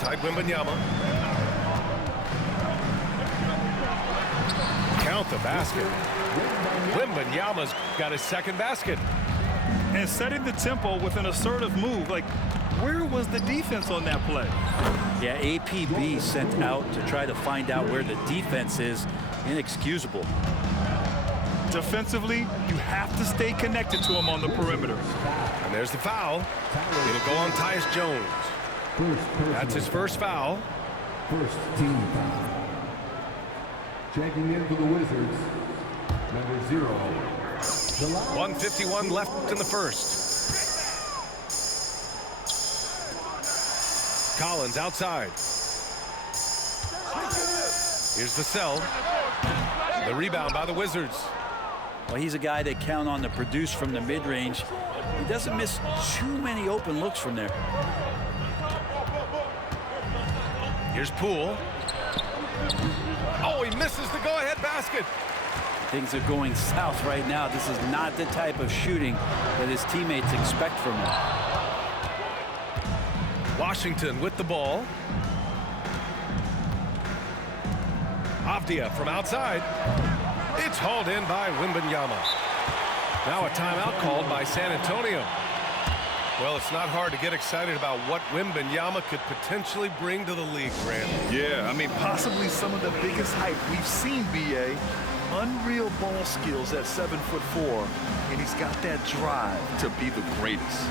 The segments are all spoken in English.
Outside Wembanyama. Count the basket. Wembanyama's got his second basket. And setting the tempo with an assertive move. Like, where was the defense on that play? Yeah, APB sent out to try to find out where the defense is. Inexcusable. Defensively, you have to stay connected to him on the perimeter. And there's the foul. It'll go on Tyus Jones. That's his first foul. First team foul. Checking in for the Wizards, number 0. 1:51 left in the first. Collins outside. Here's the sell. The rebound by the Wizards. Well, he's a guy they count on to produce from the mid-range. He doesn't miss too many open looks from there. Here's Poole. Oh, he misses the go-ahead basket. Things are going south right now. This is not the type of shooting that his teammates expect from him. Washington with the ball. Avdia from outside. It's hauled in by Wembanyama. Now a timeout called by San Antonio. Well, it's not hard to get excited about what Wembanyama could potentially bring to the league, Grant. Yeah, I mean, possibly some of the biggest hype we've seen, B.A. Unreal ball skills at 7'4", and he's got that drive to be the greatest.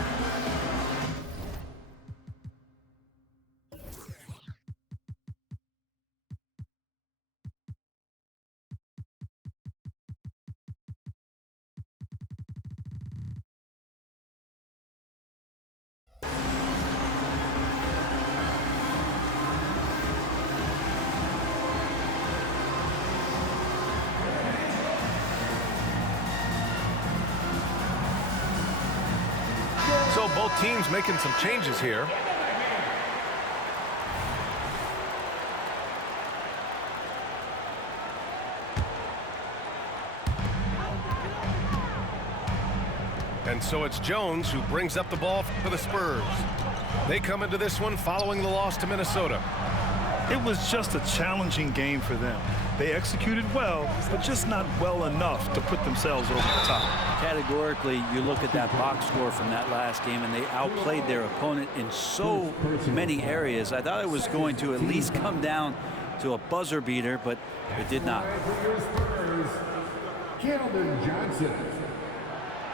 So both teams making some changes here. And so it's Jones who brings up the ball for the Spurs. They come into this one following the loss to Minnesota. It was just a challenging game for them. They executed well, but just not well enough to put themselves over the top. Categorically, you look at that box score from that last game, and they outplayed their opponent in so many areas. I thought it was going to at least come down to a buzzer beater, but it did not. Keldon Johnson.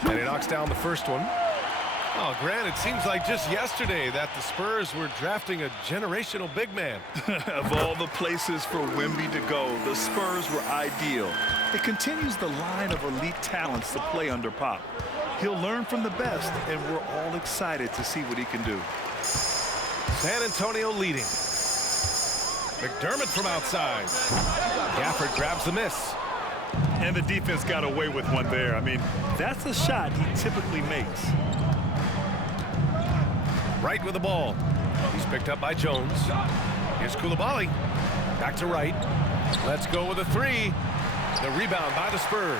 And he knocks down the first one. Oh, Grant, it seems like just yesterday that the Spurs were drafting a generational big man. Of all the places for Wemby to go, the Spurs were ideal. It continues the line of elite talents to play under Pop. He'll learn from the best, and we're all excited to see what he can do. San Antonio leading. McDermott from outside. Gafford grabs the miss. And the defense got away with one there. I mean, that's a shot he typically makes. Wright with the ball. He's picked up by Jones. Here's Coulibaly. Back to Wright. Let's go with a three. The rebound by the Spurs.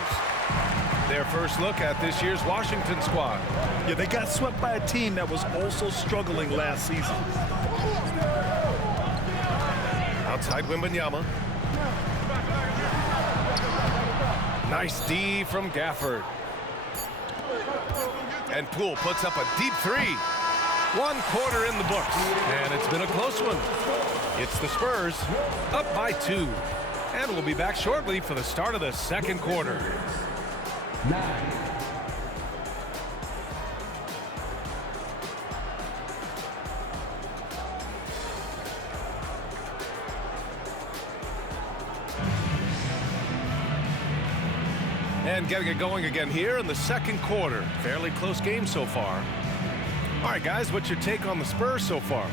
Their first look at this year's Washington squad. Yeah, they got swept by a team that was also struggling last season. Outside Wembanyama. Nice D from Gafford. And Poole puts up a deep three. 1 quarter in the books, and it's been a close one. It's the Spurs up by 2. And we'll be back shortly for the start of the second quarter. 9. And getting it going again here in the second quarter. Fairly close game so far. All right, guys, what's your take on the Spurs so far?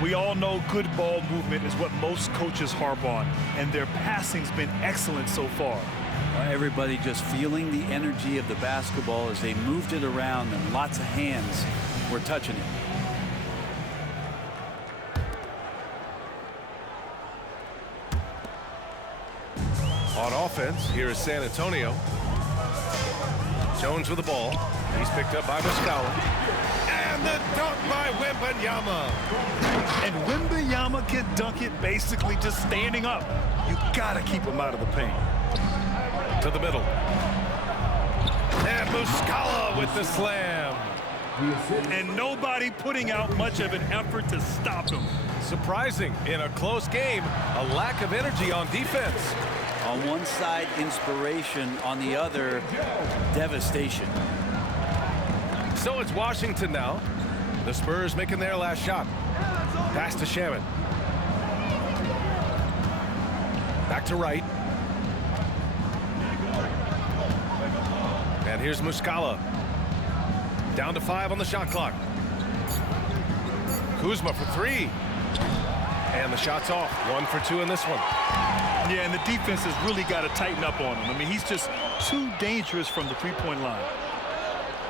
We all know good ball movement is what most coaches harp on, and their passing's been excellent so far. Everybody just feeling the energy of the basketball as they moved it around, and lots of hands were touching it. On offense, here is San Antonio. Jones with the ball. He's picked up by Muscala. And the dunk by Wembanyama. And Wembanyama can dunk it basically just standing up. You gotta keep him out of the paint. To the middle. And Muscala with the slam. And nobody putting out much of an effort to stop him. Surprising in a close game, a lack of energy on defense. On one side, inspiration. On the other, devastation. So it's Washington now. The Spurs making their last shot. Pass to Shaman. Back to Wright. And here's Muscala. Down to 5 on the shot clock. Kuzma for 3. And the shot's off. 1 for 2 in this one. Yeah, and the defense has really got to tighten up on him. I mean, he's just too dangerous from the three-point line.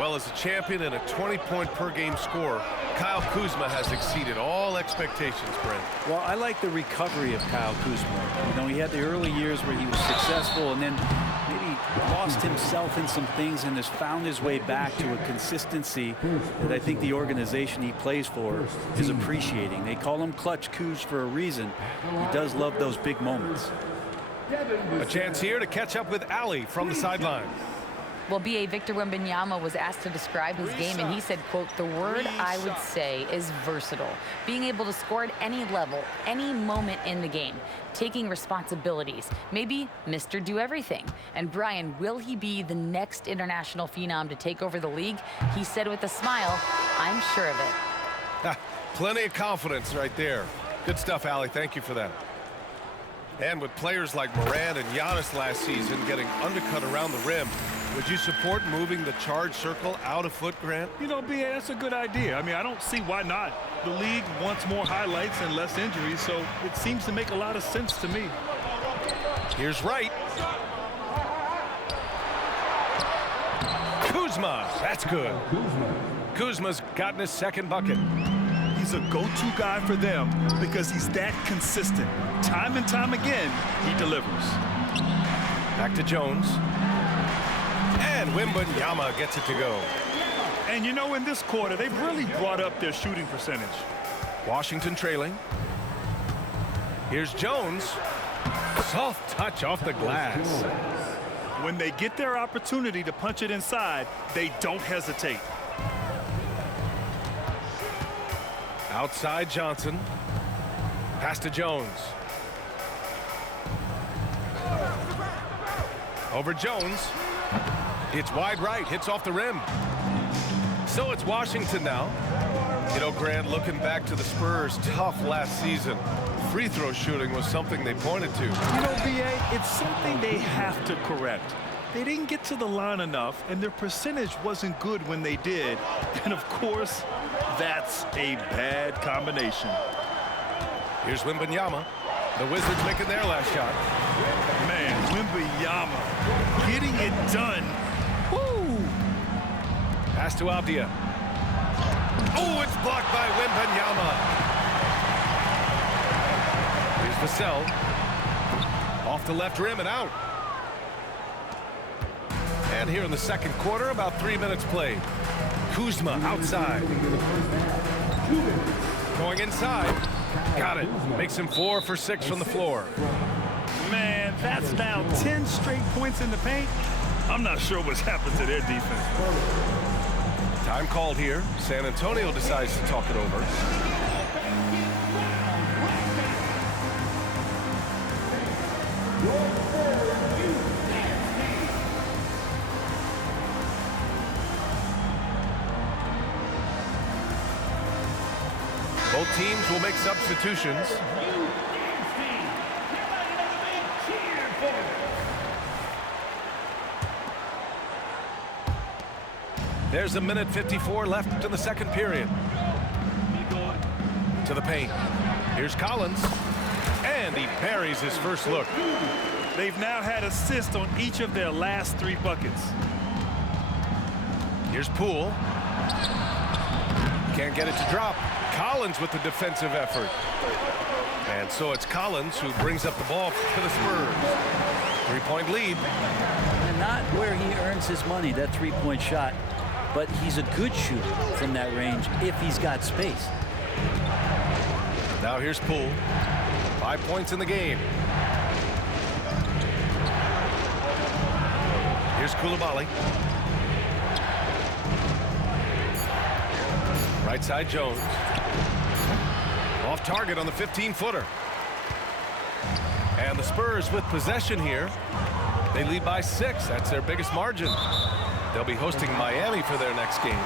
Well, as a champion and a 20-point-per-game scorer, Kyle Kuzma has exceeded all expectations, Brent. Well, I like the recovery of Kyle Kuzma. You know, he had the early years where he was successful and then maybe lost himself in some things and has found his way back to a consistency that I think the organization he plays for is appreciating. They call him Clutch Kuz for a reason. He does love those big moments. A chance here to catch up with Ali from the sideline. Well, B.A. Victor Wembanyama was asked to describe his game, and he said, quote, "The word I would say is versatile. Being able to score at any level, any moment in the game, taking responsibilities, maybe Mr. Do-Everything." And Brian, will he be the next international phenom to take over the league? He said with a smile, "I'm sure of it." Plenty of confidence right there. Good stuff, Ali. Thank you for that. And with players like Morant and Giannis last season getting undercut around the rim, would you support moving the charge circle out a foot, Grant? You know, B.A., that's a good idea. I mean, I don't see why not. The league wants more highlights and less injuries, so it seems to make a lot of sense to me. Here's Wright. Kuzma, that's good. Kuzma's gotten his second bucket. He's a go-to guy for them because he's that consistent. Time and time again, he delivers. Back to Jones. And Wembanyama gets it to go. And you know, in this quarter, they've really brought up their shooting percentage. Washington trailing. Here's Jones. Soft touch off the glass. When they get their opportunity to punch it inside, they don't hesitate. Outside Johnson. Pass to Jones. Over Jones. It's wide right. Hits off the rim. So it's Washington now. You know, Grant, looking back to the Spurs' tough last season, free throw shooting was something they pointed to. You know, B.A., it's something they have to correct. They didn't get to the line enough, and their percentage wasn't good when they did. And, of course, that's a bad combination. Here's Wembanyama. The Wizards making their last shot. Man, Wembanyama getting it done. Woo! Pass to Avdia. Oh, it's blocked by Wembanyama. Here's Vassell. Off the left rim and out. And here in the second quarter, about 3 minutes played. Kuzma outside. Going inside. Got it. Makes him 4 for 6 from the floor. Man, that's now 10 straight points in the paint. I'm not sure what's happened to their defense. Time called here. San Antonio decides to talk it over. Both teams will make substitutions. There's a minute 54 left in the second period. To the paint. Here's Collins. And he buries his first look. They've now had assists on each of their last 3 buckets. Here's Poole. Can't get it to drop. Collins with the defensive effort. And so it's Collins who brings up the ball for the Spurs. 3-point lead. And not where he earns his money, that three-point shot, but he's a good shooter from that range if he's got space. Now here's Poole. 5 points in the game. Here's Coulibaly. Right side Jones. Off target on the 15-footer. And the Spurs with possession here. They lead by 6. That's their biggest margin. They'll be hosting Miami for their next game.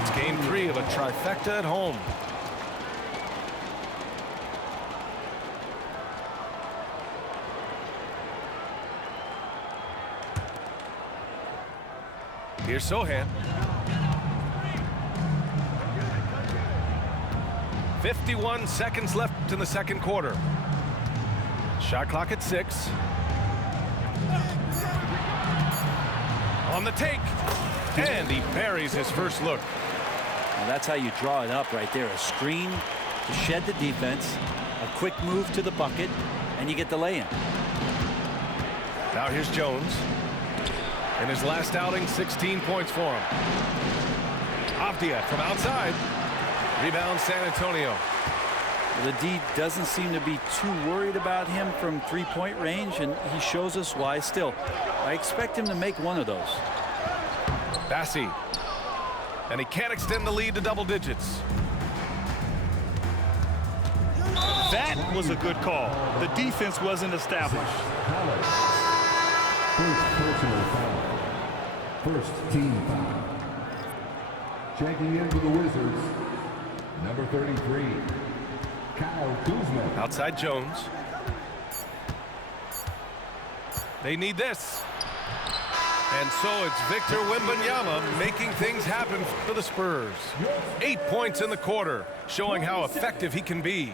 It's game 3 of a trifecta at home. Here's Sochan. 51 seconds left in the second quarter. Shot clock at 6. On the take. And he buries his first look. Well, that's how you draw it up right there. A screen to shed the defense, a quick move to the bucket, and you get the lay-in. Now here's Jones. In his last outing, 16 points for him. Avdia from outside. Rebound San Antonio. The D doesn't seem to be too worried about him from three-point range, and he shows us why. Still, I expect him to make one of those. Bassi. And he can't extend the lead to double digits. That was a good call. The defense wasn't established. First personal foul. First team foul. Checking in for the Wizards, number 33, Kyle Kuzma. Outside Jones. They need this. And so it's Victor Wembanyama making things happen for the Spurs. 8 points in the quarter, showing how effective he can be.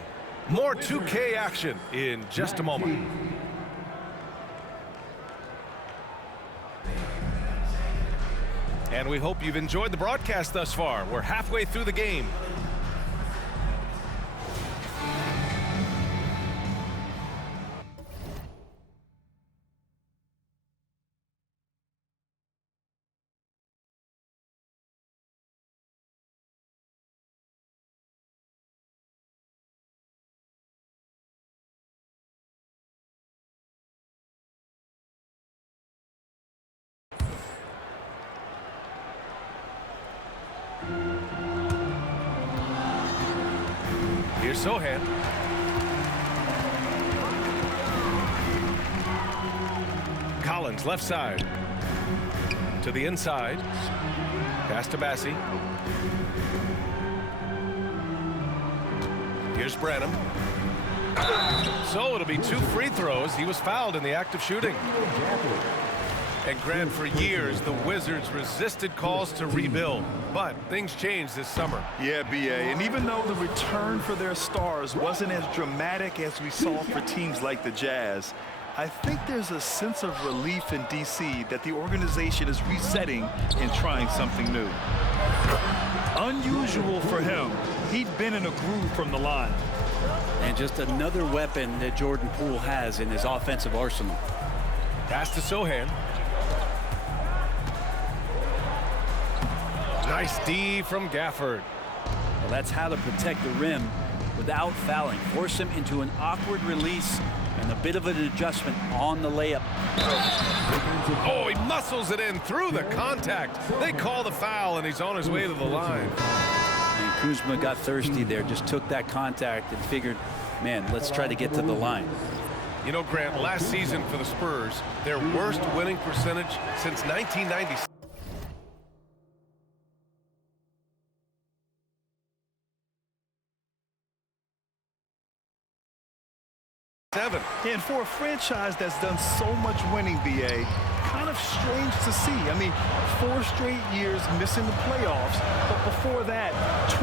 More 2K action in just a moment. And we hope you've enjoyed the broadcast thus far. We're halfway through the game. Here's Sochan. Collins left side. To the inside. Pass to Bassi. Here's Branham. So it'll be 2 free throws. He was fouled in the act of shooting. And Grant, for years, the Wizards resisted calls to rebuild. But things changed this summer. Yeah, B.A. And even though the return for their stars wasn't as dramatic as we saw for teams like the Jazz, I think there's a sense of relief in D.C. that the organization is resetting and trying something new. Unusual for him. He'd been in a groove from the line. And just another weapon that Jordan Poole has in his offensive arsenal. Pass to Sochan. Nice D from Gafford. Well, that's how to protect the rim without fouling. Force him into an awkward release and a bit of an adjustment on the layup. Oh, he muscles it in through the contact. They call the foul, and he's on his way to the line. And Kuzma got thirsty there, just took that contact and figured, man, let's try to get to the line. You know, Grant, last season for the Spurs, their worst winning percentage since 1996. And for a franchise that's done so much winning, B.A., kind of strange to see. I mean, 4 straight years missing the playoffs, but before that,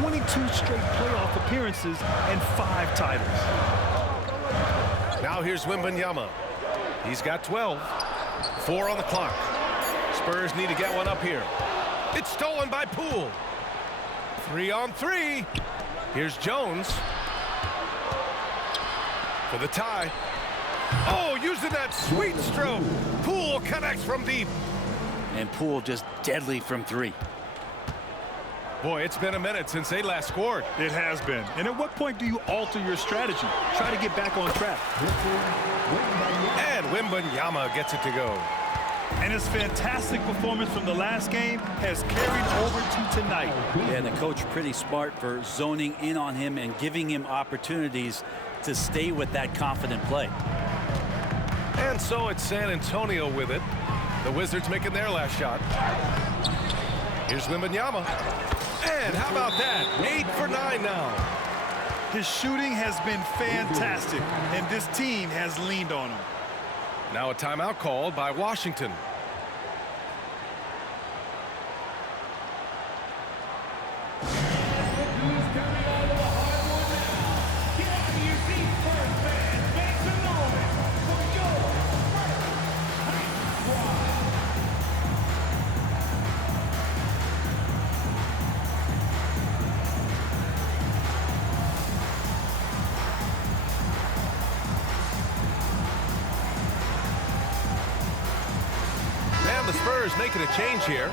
22 straight playoff appearances and 5 titles. Now here's Wembanyama. He's got 12. 4 on the clock. Spurs need to get one up here. It's stolen by Poole. 3 on 3. Here's Jones. For the tie. Oh, using that sweet stroke. Poole connects from deep. And Poole just deadly from 3. Boy, it's been a minute since they last scored. It has been. And at what point do you alter your strategy? Try to get back on track. And Wembanyama gets it to go. And his fantastic performance from the last game has carried over to tonight. Yeah, the coach pretty smart for zoning in on him and giving him opportunities to stay with that confident play. And so it's San Antonio with it. The Wizards making their last shot. Here's Wembanyama. And how about that? 8 for 9 now. His shooting has been fantastic, and this team has leaned on him. Now a timeout called by Washington. The Spurs making a change here.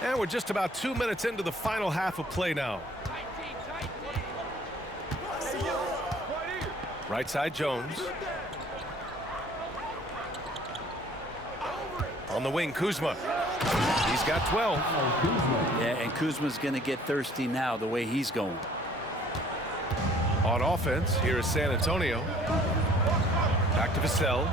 And we're just about 2 minutes into the final half of play now. Right side Jones. On the wing, Kuzma. He's got 12. Yeah, and Kuzma's going to get thirsty now the way he's going. On offense, here is San Antonio. Back to Vassell.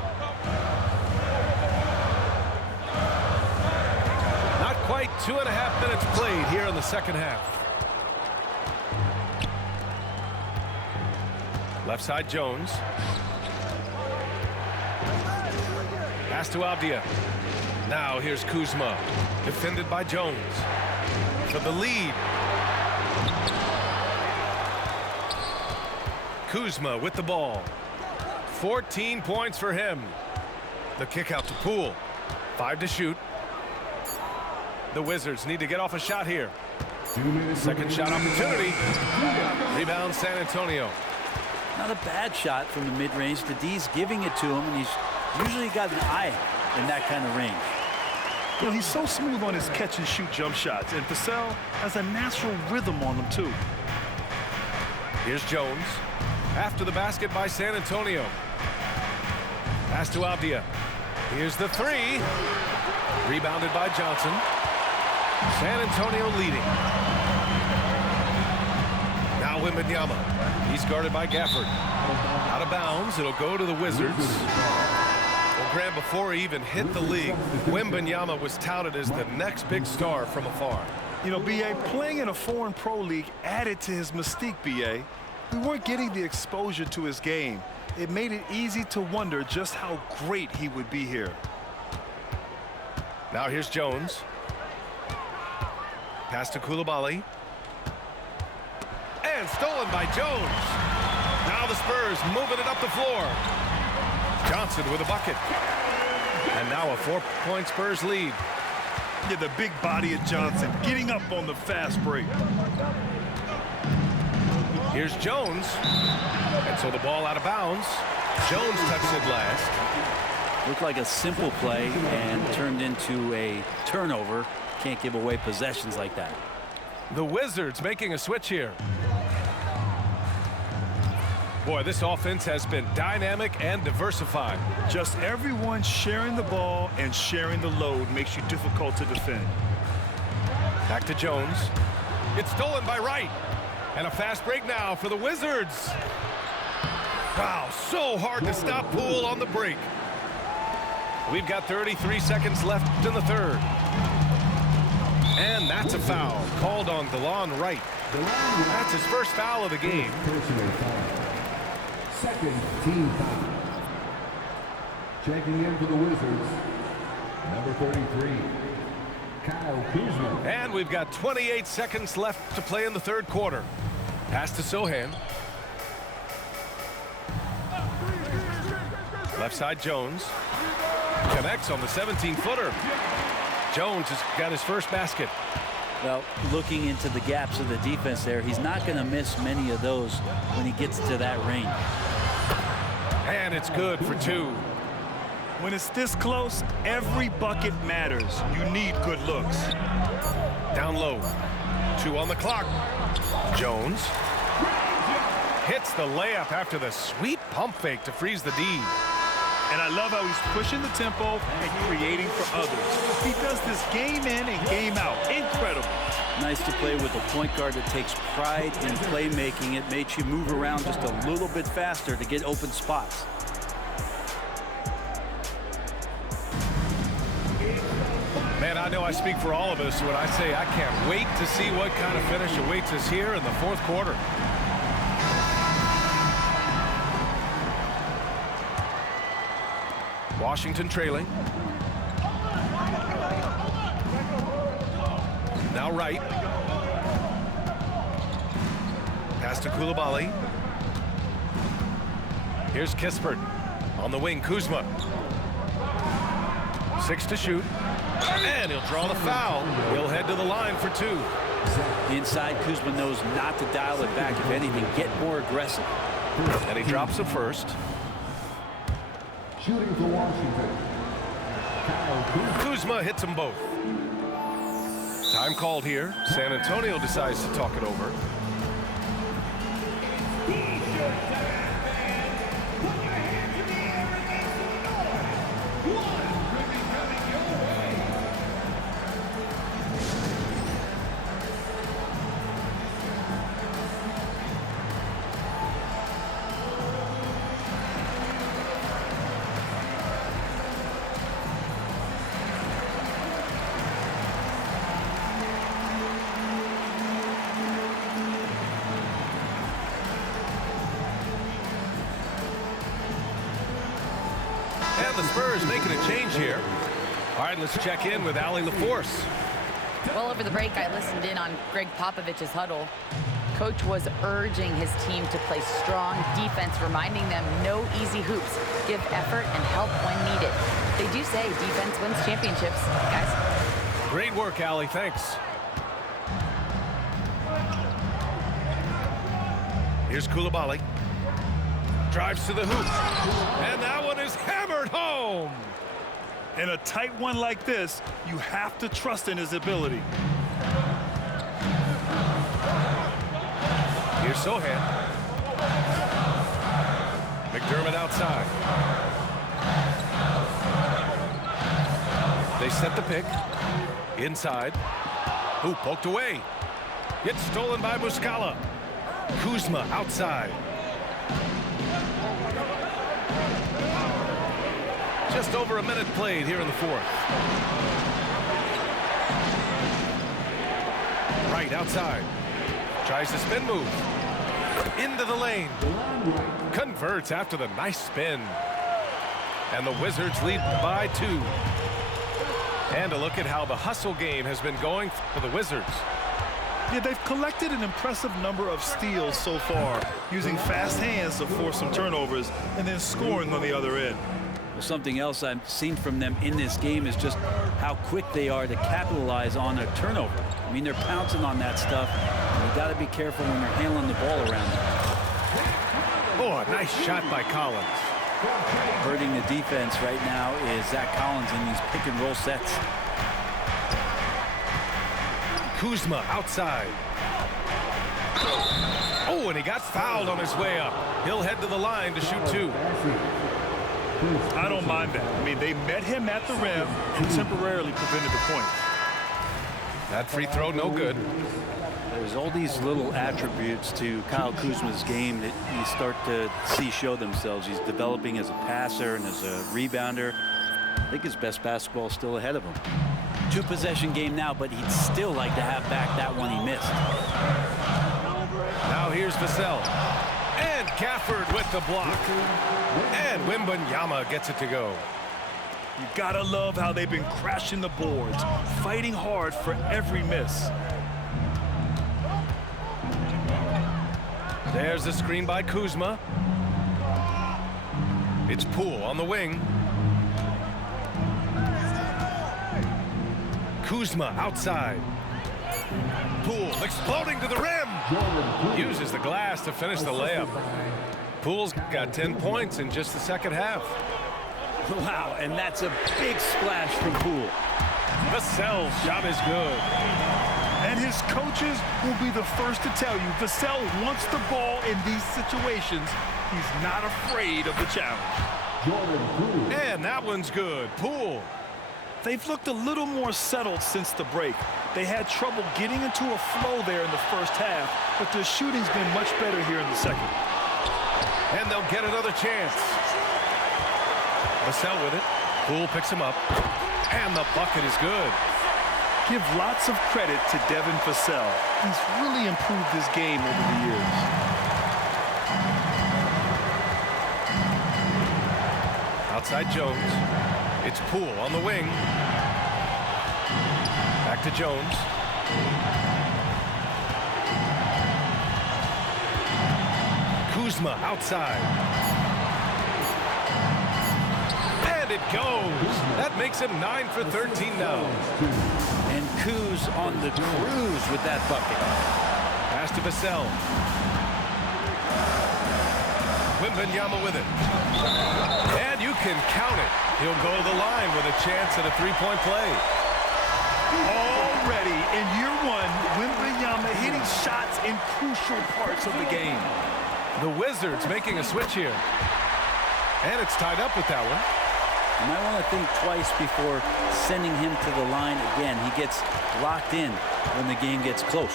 Not quite 2.5 minutes played here in the second half. Left side Jones. Pass to Avdia. Now here's Kuzma. Defended by Jones. For the lead. Kuzma with the ball. 14 points for him. The kick out to Poole. 5 to shoot. The Wizards need to get off a shot here. Second shot opportunity. Rebound San Antonio. Not a bad shot from the mid-range. The D's giving it to him, and he's usually got an eye in that kind of range. You know, he's so smooth on his catch-and-shoot jump shots, and Vassell has a natural rhythm on them, too. Here's Jones. After the basket by San Antonio. Pass to Avdia. Here's the 3. Rebounded by Johnson. San Antonio leading. Now Wembanyama. He's guarded by Gafford. Out of bounds. It'll go to the Wizards. Well, Graham, before he even hit the league, Wembanyama was touted as the next big star from afar. You know, B.A., playing in a foreign pro league added to his mystique, B.A. We weren't getting the exposure to his game. It made it easy to wonder just how great he would be here. Now here's Jones. Pass to Coulibaly. And stolen by Jones. Now the Spurs moving it up the floor. Johnson with a bucket. And now a 4-point Spurs lead. Yeah, the big body of Johnson getting up on the fast break. Here's Jones. And so the ball out of bounds. Jones touched it last. Looked like a simple play and turned into a turnover. Can't give away possessions like that. The Wizards making a switch here. Boy, this offense has been dynamic and diversified. Just everyone sharing the ball and sharing the load makes you difficult to defend. Back to Jones. It's stolen by Wright. And a fast break now for the Wizards. Wow, so hard to stop Poole on the break. We've got 33 seconds left in the third. And that's a foul called on DeLon Wright. That's his first foul of the game. Second team foul. Checking in for the Wizards, number 33, Kyle Kuzma. And we've got 28 seconds left to play in the third quarter. Pass to Sohan. Left side Jones. Connects on the 17-footer. Jones has got his first basket. Well, looking into the gaps of the defense there, he's not going to miss many of those when he gets to that range. And it's good for 2. When it's this close, every bucket matters. You need good looks. Down low. 2 on the clock. Jones hits the layup after the sweet pump fake to freeze the D. And I love how he's pushing the tempo and creating for others. He does this game in and game out. Incredible. Nice to play with a point guard that takes pride in playmaking. It makes you move around just a little bit faster to get open spots. Man, I know I speak for all of us when I say I can't wait to see what kind of finish awaits us here in the fourth quarter. Washington trailing. Now Wright. Pass to Coulibaly. Here's Kispert. On the wing, Kuzma. 6 to shoot. And he'll draw the foul. He'll head to the line for 2. Inside, Kuzma knows not to dial it back. If anything, get more aggressive. And he drops it first. Shooting for Washington. Kuzma hits them both. Time called here. San Antonio decides to talk it over. And the Spurs making a change here. All right, let's check in with Allie LaForce. Well, over the break, I listened in on Greg Popovich's huddle. Coach was urging his team to play strong defense, reminding them no easy hoops. Give effort and help when needed. They do say defense wins championships, guys. Great work, Allie. Thanks. Here's Coulibaly. Drives to the hoop. And that one is hammered home. In a tight one like this, you have to trust in his ability. Here's Sohan. McDermott outside. They set the pick. Inside. Ooh, poked away. Gets stolen by Muscala. Kuzma outside. Just over a minute played here in the fourth. Right outside. Tries to spin move. Into the lane. Converts after the nice spin. And the Wizards lead by 2. And a look at how the hustle game has been going for the Wizards. Yeah, they've collected an impressive number of steals so far, using fast hands to force some turnovers and then scoring on the other end. Well, something else I've seen from them in this game is just how quick they are to capitalize on a turnover. I mean, they're pouncing on that stuff. You've got to be careful when you're handling the ball around them. Oh, a nice shot by Collins. Hurting the defense right now is Zach Collins in these pick and roll sets. Kuzma outside. Oh, and he got fouled on his way up. He'll head to the line to shoot 2. I don't mind that. I mean, they met him at the rim and temporarily prevented the point. That free throw no good. There's all these little attributes to Kyle Kuzma's game that you start to see show themselves. He's developing as a passer and as a rebounder. I think his best basketball is still ahead of him. 2-possession game now, but he'd still like to have back that one he missed. Now here's Vassell. And Gafford with the block. And Wembanyama gets it to go. You gotta love how they've been crashing the boards, fighting hard for every miss. There's the screen by Kuzma. It's Poole on the wing. Kuzma outside. Poole exploding to the rim. Uses the glass to finish the layup. Poole's got 10 points in just the second half. Wow, and that's a big splash from Poole. Vassell's shot is good. And his coaches will be the first to tell you, Vassell wants the ball in these situations. He's not afraid of the challenge. And that one's good. Poole. They've looked a little more settled since the break. They had trouble getting into a flow there in the first half, but their shooting's been much better here in the second. And they'll get another chance. Vassell with it. Poole picks him up. And the bucket is good. Give lots of credit to Devin Vassell. He's really improved his game over the years. Outside Jones. It's Poole on the wing. Back to Jones. Kuzma outside. And it goes. That makes him 9 for 13 now. And Kuz on the cruise with that bucket. Pass to Vassell. Wembanyama with it. And you can count it. He'll go to the line with a chance at a three-point play. Already in year one, Wembanyama hitting shots in crucial parts of the game. The Wizards making a switch here. And it's tied up with that one. You might want to think twice before sending him to the line again. He gets locked in when the game gets close.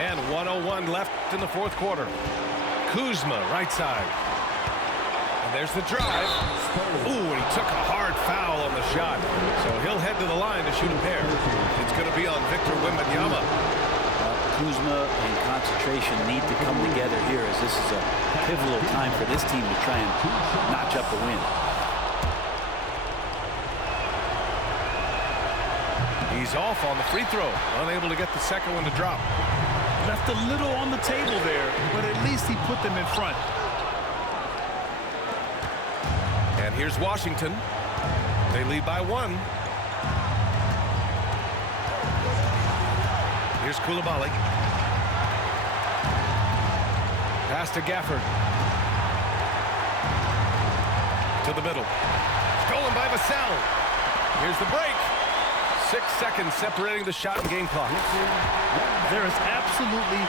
And 1:01 left in the fourth quarter. Kuzma, right side. And there's the drive. Ooh, and he took a hard foul on the shot. So he'll head to the line to shoot a pair. It's going to be on Victor Wembanyama. Kuzma and concentration need to come together here, as this is a pivotal time for this team to try and notch up the win. He's off on the free throw. Unable to get the second one to drop. Left a little on the table there, but at least he put them in front. And here's Washington. They lead by 1. Here's Coulibaly. Pass to Gafford. To the middle. Stolen by Vassell. Here's the break. 6 seconds separating the shot and game clock. There is absolutely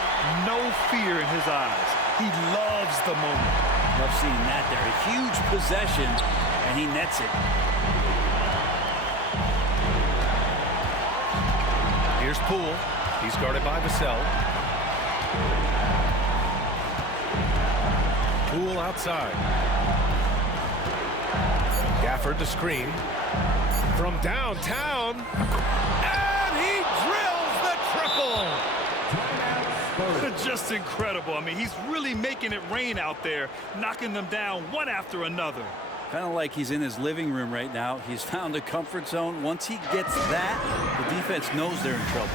no fear in his eyes. He loves the moment. Love seeing that there. A huge possession, and he nets it. Here's Poole. He's guarded by Vassell. Poole outside. Gafford to screen. From downtown. And he drills the triple. Just incredible. I mean, he's really making it rain out there, knocking them down one after another. Kind of like he's in his living room right now. He's found a comfort zone. Once he gets that, the defense knows they're in trouble.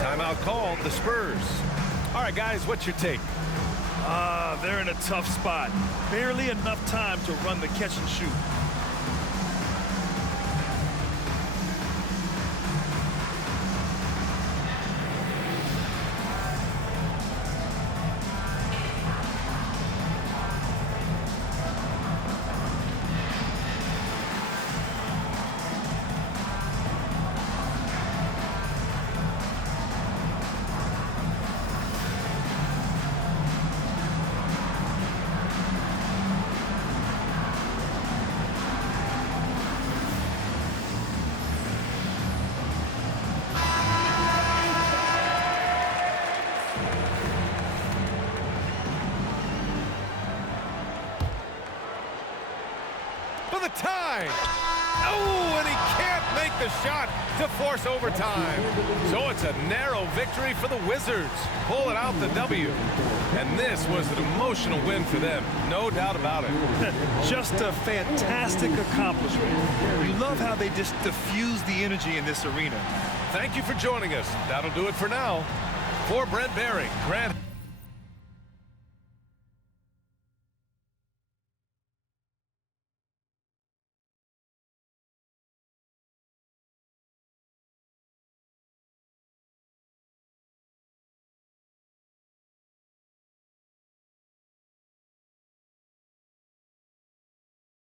Timeout called, the Spurs. All right, guys, what's your take? They're in a tough spot. Barely enough time to run the catch and shoot. For the tie. Oh, and he can't make the shot to force overtime. So it's a narrow victory for the Wizards. Pulling out the W. And this was an emotional win for them. No doubt about it. Just a fantastic accomplishment. You love how they just diffuse the energy in this arena. Thank you for joining us. That'll do it for now. For Brent Barry, Grant